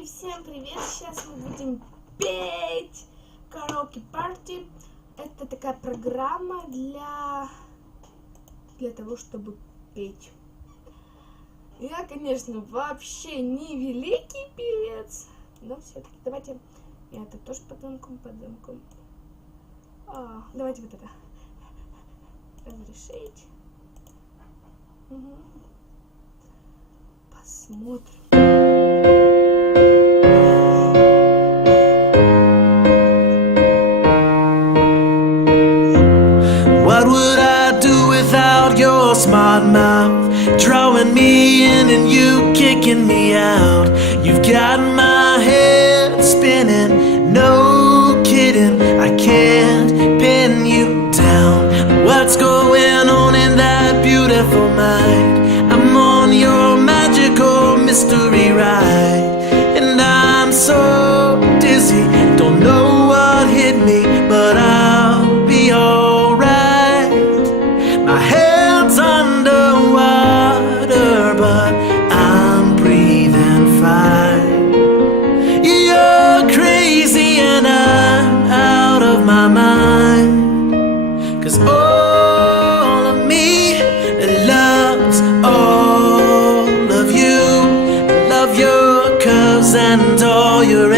И всем привет! Сейчас мы будем петь караоке парти. Это такая программа для того, чтобы петь. Я, конечно, вообще не великий певец, но все-таки давайте я это тоже под замком. Давайте вот это разрешить. Угу. Посмотрим. What would I do without your smart mouth? Drawing me in and you kicking me out. You've got my head spinning, no kidding, I can't pin you down. What's going on in that beautiful mind? I'm on your magical mystery ride, and I'm so dizzy, don't know what hit me, but I'll be alright. My head's underwater, but I'm breathing fine. You're crazy and I'm out of my mind, 'cause all of me loves all of you. Love your curves and all your